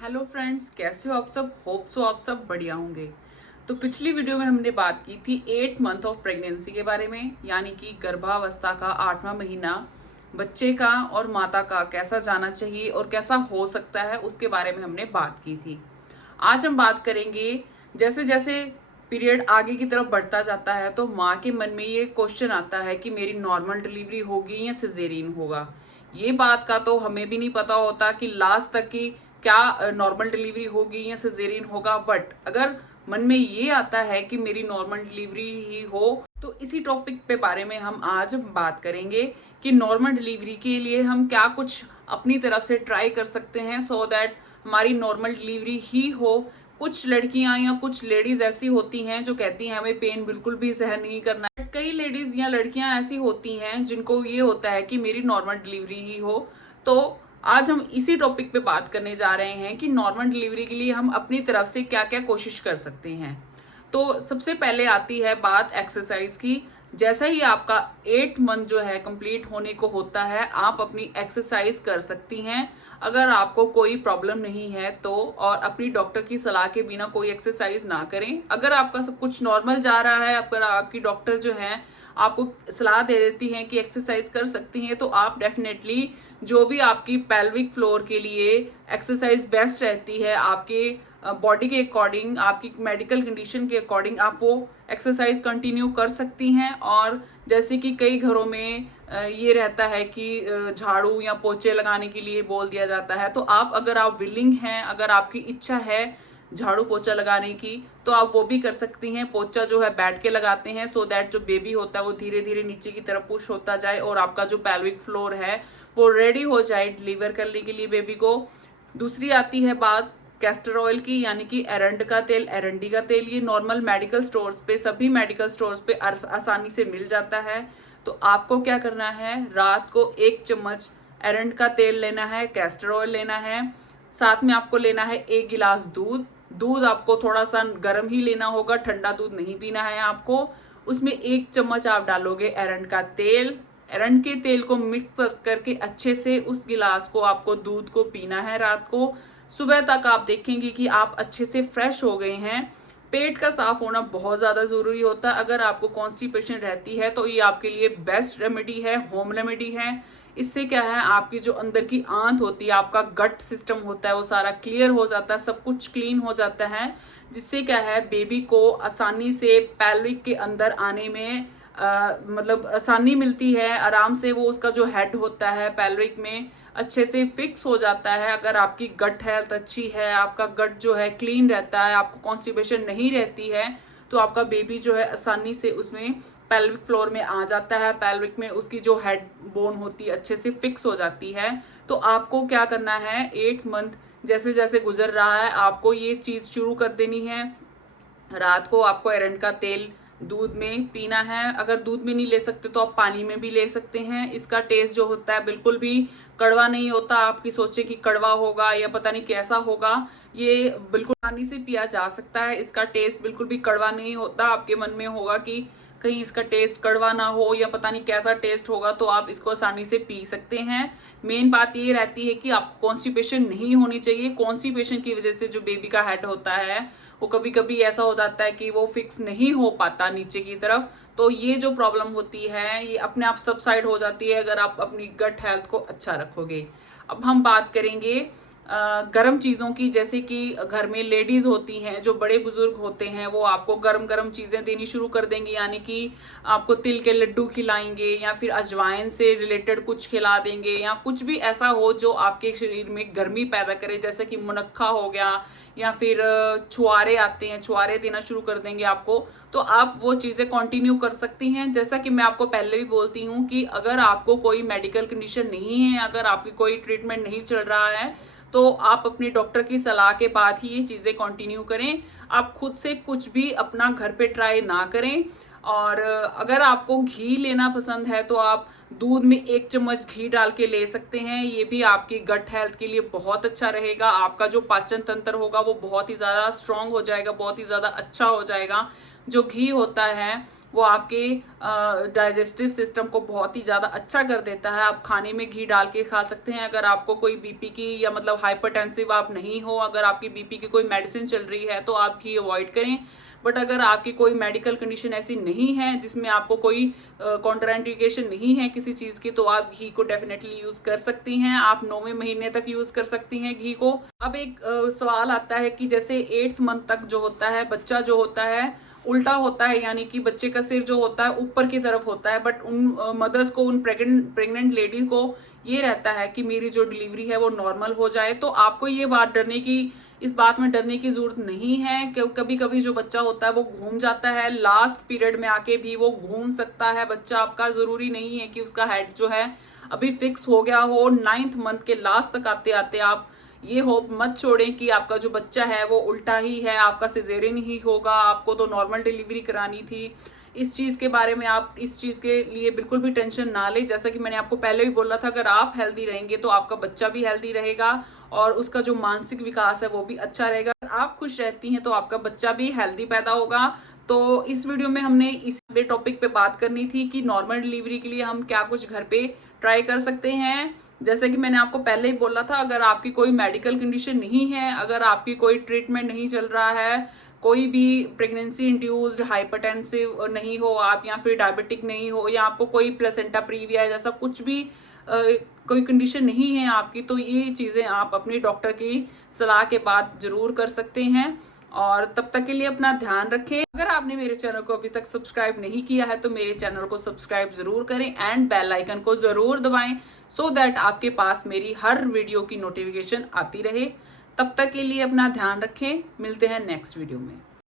Hello friends, कैसे हो आप सब। होप सो आप सब बढ़िया होंगे। तो पिछली वीडियो में हमने बात की थी 8 मंथ ऑफ प्रेगनेंसी के बारे में, यानी कि गर्भावस्था का 8वां महीना बच्चे का और माता का कैसा जाना चाहिए और कैसा हो सकता है, उसके बारे में हमने बात की थी। आज हम बात करेंगे, जैसे जैसे पीरियड आगे की तरफ बढ़ता जाता है तो माँ के मन में ये क्वेश्चन आता है कि मेरी नॉर्मल डिलीवरी होगी या सिजेरियन होगा। ये बात का तो हमें भी नहीं पता होता कि लास्ट तक की क्या नॉर्मल डिलीवरी होगी या सिजेरियन होगा, बट अगर मन में ये आता है कि मेरी नॉर्मल डिलीवरी ही हो, तो इसी टॉपिक पे बारे में हम आज बात करेंगे कि नॉर्मल डिलीवरी के लिए हम क्या कुछ अपनी तरफ से ट्राई कर सकते हैं सो दैट हमारी नॉर्मल डिलीवरी ही हो। कुछ लड़कियां या कुछ लेडीज ऐसी होती हैं जो कहती हैं हमें पेन बिल्कुल भी सहन नहीं करना है, बट कई लेडीज या लड़कियां ऐसी होती हैं जिनको ये होता है कि मेरी नॉर्मल डिलीवरी ही हो। तो आज हम इसी टॉपिक पे बात करने जा रहे हैं कि नॉर्मल डिलीवरी के लिए हम अपनी तरफ से क्या क्या कोशिश कर सकते हैं। तो सबसे पहले आती है बात एक्सरसाइज की। जैसा ही आपका 8 मंथ जो है कंप्लीट होने को होता है, आप अपनी एक्सरसाइज कर सकती हैं। अगर आपको कोई प्रॉब्लम नहीं है तो, और अपनी डॉक्टर की सलाह के बिना कोई एक्सरसाइज ना करें। अगर आपका सब कुछ नॉर्मल जा रहा है, अगर आपकी डॉक्टर जो है आपको सलाह दे देती हैं कि एक्सरसाइज कर सकती हैं, तो आप डेफिनेटली जो भी आपकी पेल्विक फ्लोर के लिए एक्सरसाइज बेस्ट रहती है, आपके बॉडी के अकॉर्डिंग, आपकी मेडिकल कंडीशन के अकॉर्डिंग आप वो एक्सरसाइज कंटिन्यू कर सकती हैं। और जैसे कि कई घरों में ये रहता है कि झाड़ू या पोछे लगाने के लिए बोल दिया जाता है, तो आप अगर आप विलिंग हैं, अगर आपकी इच्छा है झाड़ू पोछा लगाने की, तो आप वो भी कर सकती हैं। पोछा जो है बैठ के लगाते हैं सो दैट जो बेबी होता है वो धीरे धीरे नीचे की तरफ पुश होता जाए और आपका जो पेल्विक फ्लोर है वो रेडी हो जाए डिलीवर करने के लिए बेबी को। दूसरी आती है बात कैस्टर ऑयल की, यानी कि एरंड का तेल, एरंडी का तेल। ये नॉर्मल मेडिकल स्टोर्स पे, सभी मेडिकल स्टोर्स पे आसानी से मिल जाता है। तो आपको क्या करना है, रात को 1 चम्मच एरंड का तेल लेना है, कैस्टर ऑयल लेना है, साथ में आपको लेना है 1 गिलास दूध। दूध आपको थोड़ा सा गर्म ही लेना होगा, ठंडा दूध नहीं पीना है आपको। उसमें 1 चम्मच आप डालोगे एरंड का तेल। एरंड के तेल को मिक्स करके अच्छे से उस गिलास को आपको दूध को पीना है रात को। सुबह तक आप देखेंगे कि आप अच्छे से फ्रेश हो गए हैं। पेट का साफ होना बहुत ज़्यादा ज़रूरी होता है। अगर आपको कॉन्स्टिपेशन रहती है तो ये आपके लिए बेस्ट रेमेडी है, होम रेमेडी है। इससे क्या है, आपकी जो अंदर की आंत होती है, आपका गट सिस्टम होता है, वो सारा क्लियर हो जाता है, सब कुछ क्लीन हो जाता है। जिससे क्या है, बेबी को आसानी से पेल्विक के अंदर आने में मतलब आसानी मिलती है। आराम से वो उसका जो हेड होता है पेल्विक में अच्छे से फिक्स हो जाता है। अगर आपकी गट हेल्थ अच्छी है, आपका गट जो है क्लीन रहता है, आपको कॉन्स्टिपेशन नहीं रहती है, तो आपका बेबी जो है आसानी से उसमें पेल्विक फ्लोर में आ जाता है। पेल्विक में उसकी जो हेड बोन होती है अच्छे से फिक्स हो जाती है। तो आपको क्या करना है, 8 मंथ जैसे जैसे गुजर रहा है आपको ये चीज़ शुरू कर देनी है। रात को आपको एरंड का तेल दूध में पीना है। अगर दूध में नहीं ले सकते तो आप पानी में भी ले सकते हैं। इसका टेस्ट जो होता है बिल्कुल भी कड़वा नहीं होता। आपकी सोचे कि कड़वा होगा या पता नहीं कैसा होगा, ये बिल्कुल आसानी से पिया जा सकता है। इसका टेस्ट बिल्कुल भी कड़वा नहीं होता। आपके मन में होगा कि कहीं इसका टेस्ट कड़वा ना हो या पता नहीं कैसा टेस्ट होगा, तो आप इसको आसानी से पी सकते हैं। मेन बात ये रहती है कि आपको कॉन्स्टिपेशन नहीं होनी चाहिए। कॉन्स्टिपेशन की वजह से जो बेबी का हेड होता है वो कभी कभी ऐसा हो जाता है कि वो फिक्स नहीं हो पाता नीचे की तरफ। तो ये जो प्रॉब्लम होती है ये अपने आप सबसाइड हो जाती है अगर आप अपनी गट हेल्थ को अच्छा रखोगे। अब हम बात करेंगे गर्म चीज़ों की। जैसे कि घर में लेडीज़ होती हैं, जो बड़े बुजुर्ग होते हैं, वो आपको गर्म गर्म चीज़ें देनी शुरू कर देंगी, यानी कि आपको तिल के लड्डू खिलाएंगे या फिर अजवाइन से रिलेटेड कुछ खिला देंगे, या कुछ भी ऐसा हो जो आपके शरीर में गर्मी पैदा करे, जैसे कि मुनक्का हो गया या फिर छुआरे आते हैं, छुआरे देना शुरू कर देंगे आपको। तो आप वो चीज़ें कंटिन्यू कर सकती हैं। जैसा कि मैं आपको पहले भी बोलती हूँ कि अगर आपको कोई मेडिकल कंडीशन नहीं है, अगर आपकी कोई ट्रीटमेंट नहीं चल रहा है, तो आप अपनी डॉक्टर की सलाह के बाद ही ये चीज़ें कंटिन्यू करें। आप खुद से कुछ भी अपना घर पे ट्राई ना करें। और अगर आपको घी लेना पसंद है तो आप दूध में 1 चम्मच घी डाल के ले सकते हैं। ये भी आपकी गट हेल्थ के लिए बहुत अच्छा रहेगा। आपका जो पाचन तंत्र होगा वो बहुत ही ज़्यादा स्ट्रांग हो जाएगा, बहुत ही ज़्यादा अच्छा हो जाएगा। जो घी होता है वो आपके डाइजेस्टिव सिस्टम को बहुत ही ज़्यादा अच्छा कर देता है। आप खाने में घी डाल के खा सकते हैं। अगर आपको कोई बीपी की या मतलब हाइपरटेंसिव आप नहीं हो, अगर आपकी बीपी की कोई मेडिसिन चल रही है तो आप घी अवॉइड करें। बट अगर आपकी कोई मेडिकल कंडीशन ऐसी नहीं है जिसमें आपको कोई कॉन्ट्राइंडिकेशन नहीं है किसी चीज़ की, तो आप घी को डेफिनेटली यूज़ कर सकती हैं। आप 9वें महीने तक यूज़ कर सकती हैं घी को। अब एक सवाल आता है कि जैसे 8th मंथ तक जो होता है बच्चा जो होता है उल्टा होता है, यानी कि बच्चे का सिर जो होता है ऊपर की तरफ होता है, बट उन मदर्स को, उन प्रेग्नेंट लेडी को ये रहता है कि मेरी जो डिलीवरी है वो नॉर्मल हो जाए। तो आपको ये इस बात में डरने की जरूरत नहीं है कि कभी कभी जो बच्चा होता है वो घूम जाता है, लास्ट पीरियड में आके भी वो घूम सकता है बच्चा आपका। जरूरी नहीं है कि उसका हेड जो है अभी फिक्स हो गया हो। 9th मंथ के लास्ट तक आते आते आप ये होप मत छोड़ें कि आपका जो बच्चा है वो उल्टा ही है, आपका सिजेरियन ही होगा, आपको तो नॉर्मल डिलीवरी करानी थी। इस चीज़ के बारे में आप इस चीज़ के लिए बिल्कुल भी टेंशन ना लें। जैसा कि मैंने आपको पहले भी बोला था, अगर आप हेल्दी रहेंगे तो आपका बच्चा भी हेल्दी रहेगा और उसका जो मानसिक विकास है वो भी अच्छा रहेगा। अगर आप खुश रहती हैं तो आपका बच्चा भी हेल्दी पैदा होगा। तो इस वीडियो में हमने इस टॉपिक पे बात करनी थी कि नॉर्मल डिलीवरी के लिए हम क्या कुछ घर पे ट्राई कर सकते हैं। जैसे कि मैंने आपको पहले ही बोला था, अगर आपकी कोई मेडिकल कंडीशन नहीं है, अगर आपकी कोई ट्रीटमेंट नहीं चल रहा है, कोई भी प्रेगनेंसी इंड्यूस्ड हाइपरटेंसिव नहीं हो आप, या फिर डायबिटिक नहीं हो, या आपको कोई प्लेसेंटा प्रीविया जैसा कुछ भी कोई कंडीशन नहीं है आपकी, तो ये चीज़ें आप अपने डॉक्टर की सलाह के बाद ज़रूर कर सकते हैं। और तब तक के लिए अपना ध्यान रखें। अगर आपने मेरे चैनल को अभी तक सब्सक्राइब नहीं किया है तो मेरे चैनल को सब्सक्राइब जरूर करें एंड बेल आइकन को जरूर दबाएं, सो दैट आपके पास मेरी हर वीडियो की नोटिफिकेशन आती रहे। तब तक के लिए अपना ध्यान रखें। मिलते हैं नेक्स्ट वीडियो में।